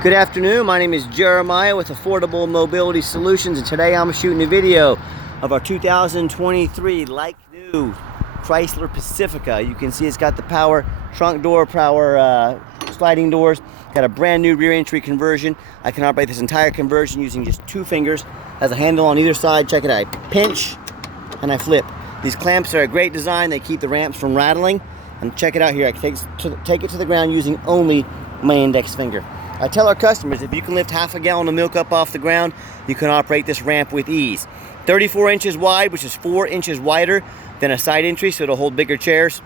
Good afternoon, my name is Jeremiah with Affordable Mobility Solutions, and today I'm shooting a video of our 2023 like new Chrysler Pacifica. You can see it's got the power trunk door, power sliding doors, got a brand new rear entry conversion. I can operate this entire conversion using just 2 fingers. Has a handle on either side. Check it out. I pinch and I flip. These clamps are a great design. They keep the ramps from rattling. And check it out here. I can take it to the ground using only my index finger. I tell our customers, if you can lift half a gallon of milk up off the ground, you can operate this ramp with ease. 34 inches wide, which is 4 inches wider than a side entry, so it'll hold bigger chairs.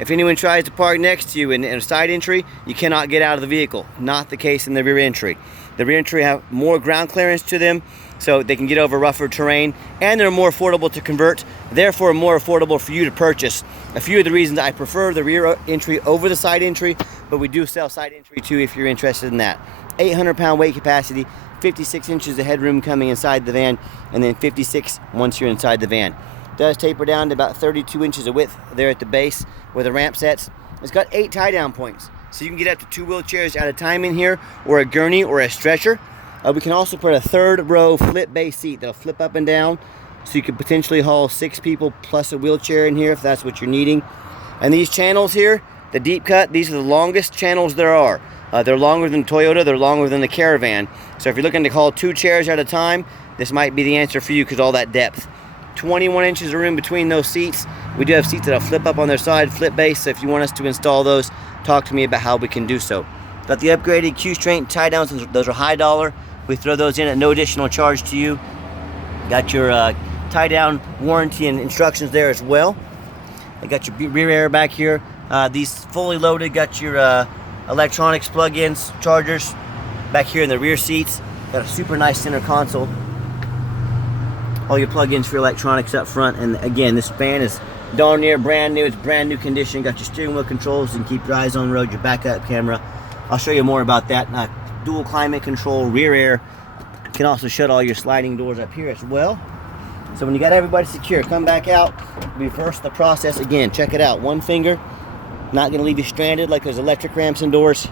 If anyone tries to park next to you in a side entry, you cannot get out of the vehicle. Not the case in the rear entry. The rear entry have more ground clearance to them, so they can get over rougher terrain, and they're more affordable to convert, therefore more affordable for you to purchase. A few of the reasons I prefer the rear entry over the side entry, but we do sell side entry too if you're interested in that. 800-pound weight capacity, 56 inches of headroom coming inside the van, and then 56 once you're inside the van. It does taper down to about 32 inches of width there at the base where the ramp sets. It's got 8 tie-down points, so you can get up to 2 wheelchairs at a time in here, or a gurney or a stretcher. We can also put a 3rd row flip base seat that'll flip up and down, so you could potentially haul 6 people plus a wheelchair in here if that's what you're needing. And these channels here, the deep cut, these are the longest channels there are. They're longer than Toyota, they're longer than the Caravan. So if you're looking to haul 2 chairs at a time, this might be the answer for you because all that depth. 21 inches of room between those seats. We do have seats that'll flip up on their side, flip base, so if you want us to install those, talk to me about how we can do so. Got the upgraded Q-Strength tie downs, those are high dollar. We throw those in at no additional charge to you. Got your tie down warranty and instructions there as well. I got your rear air back here. These fully loaded, got your electronics plug-ins, chargers back here in the rear seats. Got a super nice center console. All your plug-ins for your electronics up front. And again, this van is darn near brand new. It's brand new condition. Got your steering wheel controls and keep your eyes on the road, your backup camera. I'll show you more about that. Dual climate control, rear air. You can also shut all your sliding doors up here as well. So when you got everybody secure, come back out, reverse the process again. Check it out. 1 finger. Not going to leave you stranded like those electric ramps and doors.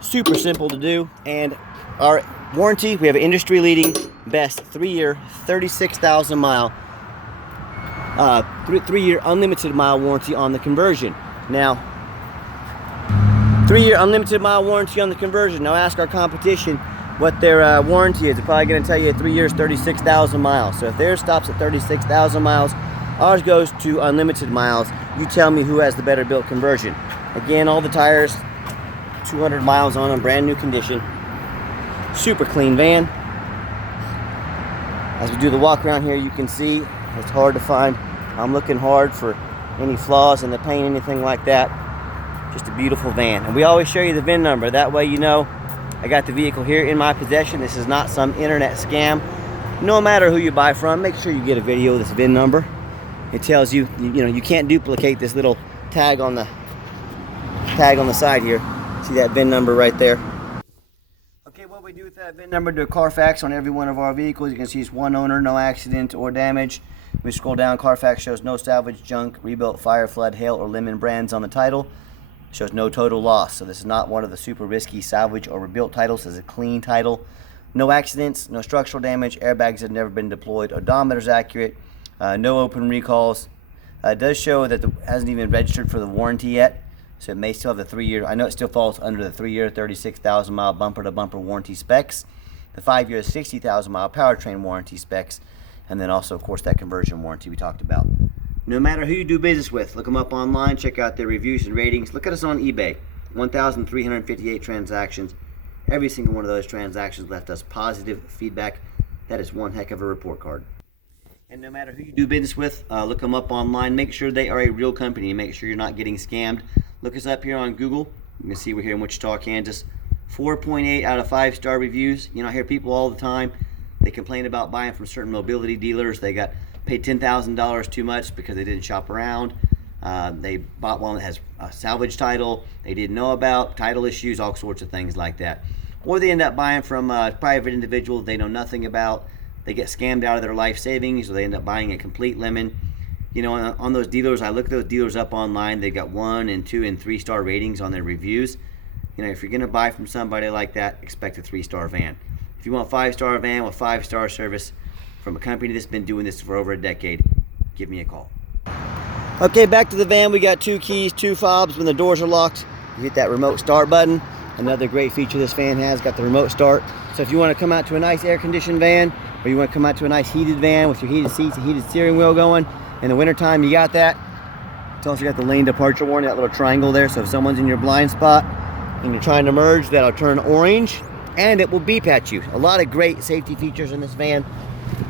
Super simple to do. And our warranty, we have an industry-leading best 3-year, 36,000 mile, 3-year unlimited mile warranty on the conversion. Now, 3-year unlimited mile warranty on the conversion. Now ask our competition what their warranty is. They're probably going to tell you 3 years, 36,000 miles. So if theirs stops at 36,000 miles, ours goes to unlimited miles. You tell me who has the better built conversion. Again, all the tires, 200 miles on them, brand new condition. Super clean van. As we do the walk around here, you can see it's hard to find. I'm looking hard for any flaws in the paint, anything like that. Just a beautiful van. And we always show you the VIN number. That way you know I got the vehicle here in my possession. This is not some internet scam. No matter who you buy from, make sure you get a video of this VIN number. It tells you, you can't duplicate this little tag on the side here. See that VIN number right there? Okay, what we do with that VIN number, do a Carfax on every one of our vehicles. You can see it's 1 owner, no accident or damage. We scroll down, Carfax shows no salvage, junk, rebuilt, fire, flood, hail, or lemon brands on the title. Shows no total loss. So this is not one of the super risky salvage or rebuilt titles. This is a clean title. No accidents, no structural damage, airbags have never been deployed, odometer's accurate, no open recalls. It does show that it hasn't even registered for the warranty yet, so it may still have the 3-year. I know it still falls under the 3-year, 36,000 mile bumper to bumper warranty specs, the 5-year, 60,000 mile powertrain warranty specs, and then also, of course, that conversion warranty we talked about. No matter who you do business with, look them up online, check out their reviews and ratings. Look at us on eBay. 1,358 transactions. Every single one of those transactions left us positive feedback. That is one heck of a report card. And no matter who you do business with, look them up online. Make sure they are a real company. Make sure you're not getting scammed. Look us up here on Google. You can see we're here in Wichita, Kansas. 4.8 out of 5-star reviews. I hear people all the time. They complain about buying from certain mobility dealers. They got paid $10,000 too much because they didn't shop around. They bought one that has a salvage title they didn't know about, title issues, all sorts of things like that. Or they end up buying from a private individual they know nothing about. They get scammed out of their life savings, or they end up buying a complete lemon. On those dealers, I look those dealers up online. They've got 1 and 2 and 3 star ratings on their reviews. You know, if you're gonna buy from somebody like that, expect a 3-star van. If you want a 5-star van with 5-star service from a company that's been doing this for over a decade, give me a call. Okay, back to the van. We got 2 keys, 2 fobs. When the doors are locked, you hit that remote start button. Another great feature this van has, got the remote start. So if you want to come out to a nice air-conditioned van, or you want to come out to a nice heated van with your heated seats and heated steering wheel going, in the wintertime you got that. It's also got the lane departure warning, that little triangle there, so if someone's in your blind spot and you're trying to merge, that'll turn orange and it will beep at you. A lot of great safety features in this van.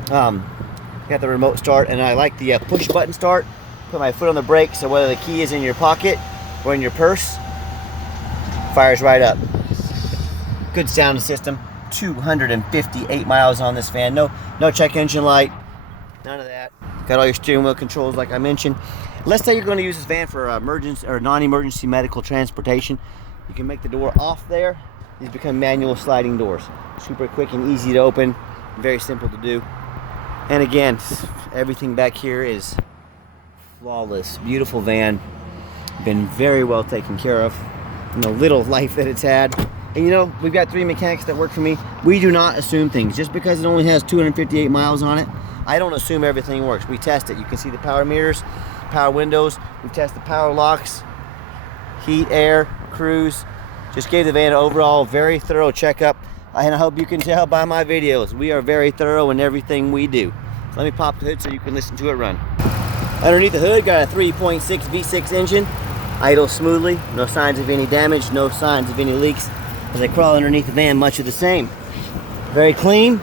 Got the remote start, and I like the push button start. Put my foot on the brake, so whether the key is in your pocket or in your purse, fires right up. Good sound system. 258 miles on this van. No check engine light, none of that. Got all your steering wheel controls like I mentioned. Let's say you're going to use this van for emergency or non-emergency medical transportation. You can make the door off there. These become manual sliding doors. Super quick and easy to open. Very simple to do. And again, everything back here is flawless. Beautiful van. Been very well taken care of in the little life that it's had. And you know, we've got 3 mechanics that work for me. We do not assume things. Just because it only has 258 miles on it, I don't assume everything works. We test it. You can see the power mirrors, power windows. We test the power locks, heat, air, cruise. Just gave the van an overall very thorough checkup. And I hope you can tell by my videos, we are very thorough in everything we do. So let me pop the hood so you can listen to it run. Underneath the hood, got a 3.6 V6 engine. Idles smoothly, no signs of any damage, no signs of any leaks. As I crawl underneath the van, much of the same. Very clean,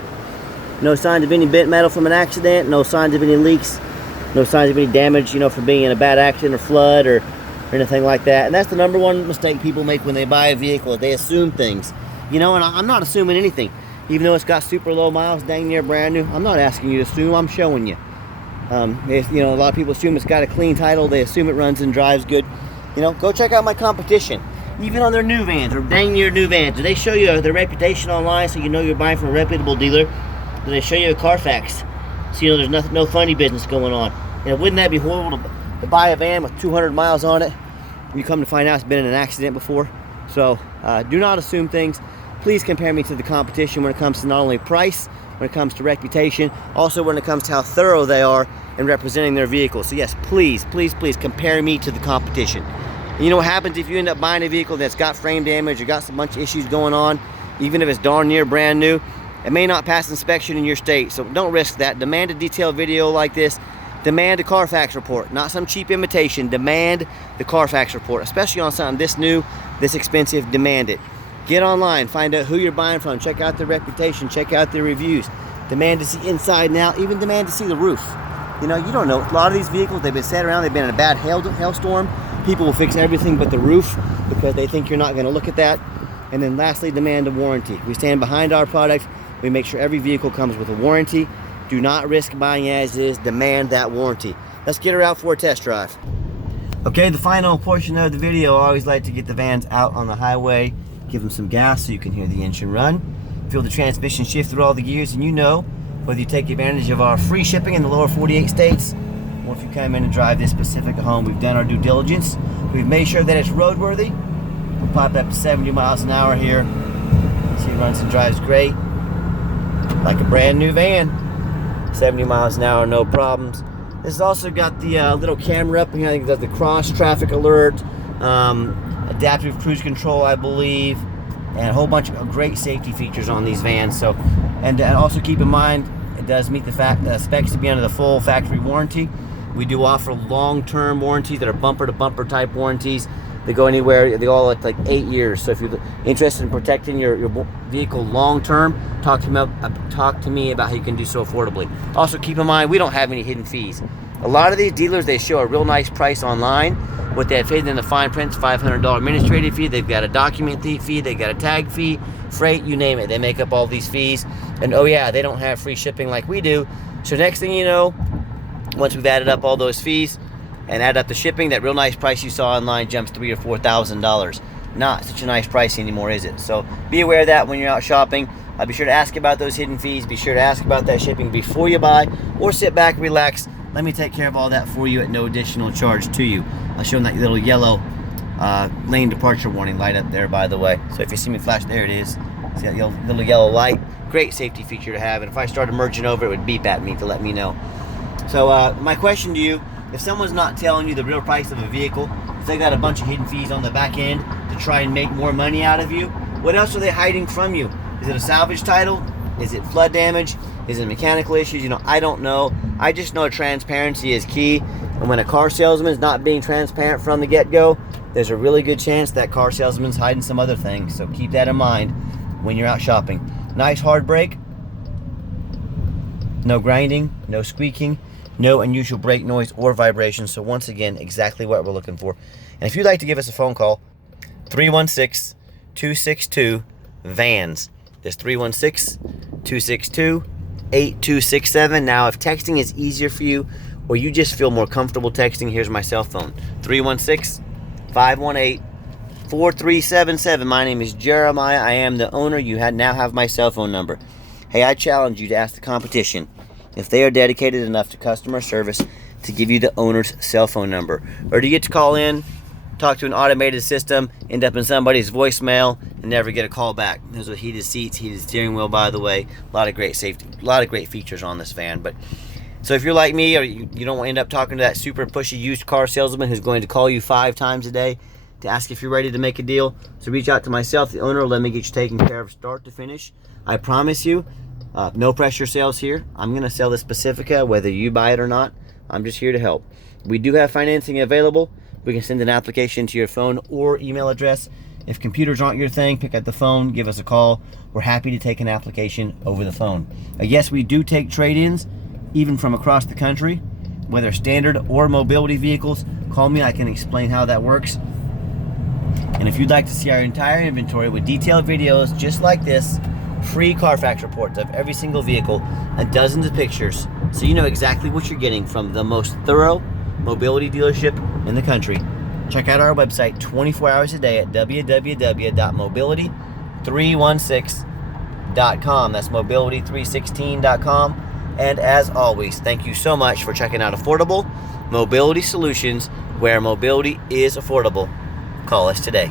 no signs of any bent metal from an accident, no signs of any leaks, no signs of any damage, you know, from being in a bad accident or flood or anything like that. And that's the number one mistake people make when they buy a vehicle. They assume things. You know, and I'm not assuming anything. Even though it's got super low miles, dang near brand new, I'm not asking you to assume, I'm showing you. You know, a lot of people assume it's got a clean title, they assume it runs and drives good. You know, go check out my competition. Even on their new vans or dang near new vans, do they show you their reputation online so you know you're buying from a reputable dealer? Do they show you a Carfax so you know there's no funny business going on? You know, wouldn't that be horrible to buy a van with 200 miles on it and you come to find out it's been in an accident before? So do not assume things. Please compare me to the competition when it comes to not only price, when it comes to reputation, also when it comes to how thorough they are in representing their vehicles. So yes, please, please, please compare me to the competition. You know what happens if you end up buying a vehicle that's got frame damage or got some bunch of issues going on, even if it's darn near brand new, it may not pass inspection in your state, so don't risk that. Demand a detailed video like this. Demand a Carfax report, not some cheap imitation. Demand the Carfax report, especially on something this new, this expensive. Demand it. Get online, find out who you're buying from, check out their reputation, check out their reviews. Demand to see inside and out, even demand to see the roof. You know, you don't know. A lot of these vehicles, they've been sat around, they've been in a bad hailstorm. People will fix everything but the roof because they think you're not going to look at that. And then lastly, demand a warranty. We stand behind our product. We make sure every vehicle comes with a warranty. Do not risk buying as is. Demand that warranty. Let's get her out for a test drive. Okay, the final portion of the video, I always like to get the vans out on the highway, give them some gas so you can hear the engine run, feel the transmission shift through all the gears, and you know whether you take advantage of our free shipping in the lower 48 states, or if you come in and drive this Pacifica home. We've done our due diligence. We've made sure that it's roadworthy. We'll pop up to 70 miles an hour here. See, it runs and drives great. Like a brand new van. 70 miles an hour, no problems. This has also got the little camera up here. I think it does the cross traffic alert, adaptive cruise control, I believe, and a whole bunch of great safety features on these vans. So, and also keep in mind, it does meet the specs to be under the full factory warranty. We do offer long-term warranties that are bumper-to-bumper type warranties. They go anywhere, they all like 8 years. So if you're interested in protecting your vehicle long-term, talk to me about how you can do so affordably. Also keep in mind, we don't have any hidden fees. A lot of these dealers, they show a real nice price online. What they have hidden in the fine print is $500 administrative fee. They've got a document fee, they've got a tag fee, freight, you name it. They make up all these fees. And oh yeah, they don't have free shipping like we do. So next thing you know, once we've added up all those fees and add up the shipping, that real nice price you saw online jumps $3,000 or $4,000. Not such a nice price anymore, is it? So be aware of that when you're out shopping. Be sure to ask about those hidden fees. Be sure to ask about that shipping before you buy, or sit back, relax. Let me take care of all that for you at no additional charge to you. I'll show them that little yellow lane departure warning light up there, by the way. So if you see me flash, there it is. See that little yellow light? Great safety feature to have. And if I started merging over, it would beep at me to let me know. So my question to you, if someone's not telling you the real price of a vehicle, if they got a bunch of hidden fees on the back end to try and make more money out of you, what else are they hiding from you? Is it a salvage title? Is it flood damage? Is it mechanical issues? You know, I don't know. I just know transparency is key. And when a car salesman is not being transparent from the get-go, there's a really good chance that car salesman's hiding some other things. So keep that in mind when you're out shopping. Nice hard brake. No grinding, no squeaking, no unusual brake noise or vibration. So once again, exactly what we're looking for. And if you'd like to give us a phone call, 316-262-VANS. That's 316-262-8267. Now, if texting is easier for you or you just feel more comfortable texting, here's my cell phone, 316-518-4377. My name is Jeremiah. I am the owner. You now have my cell phone number. Hey, I challenge you to ask the competition if they are dedicated enough to customer service to give you the owner's cell phone number. Or do you get to call in, talk to an automated system, end up in somebody's voicemail, and never get a call back? Those are heated seats, heated steering wheel, by the way. A lot of great safety, a lot of great features on this van. But so if you're like me, or you don't want to end up talking to that super pushy used car salesman who's going to call you 5 times a day to ask if you're ready to make a deal, so reach out to myself, the owner. Let me get you taken care of start to finish. I promise you, no pressure sales here. I'm going to sell this Pacifica whether you buy it or not. I'm just here to help. We do have financing available. We can send an application to your phone or email address. If computers aren't your thing, pick up the phone, give us a call. We're happy to take an application over the phone. Yes, we do take trade-ins, even from across the country, whether standard or mobility vehicles. Call me, I can explain how that works. And if you'd like to see our entire inventory with detailed videos just like this, free Carfax reports of every single vehicle, and dozens of pictures, so you know exactly what you're getting from the most thorough mobility dealership in the country, check out our website 24 hours a day at www.mobility316.com. That's mobility316.com. And as always, thank you so much for checking out Affordable Mobility Solutions, where mobility is affordable. Call us today.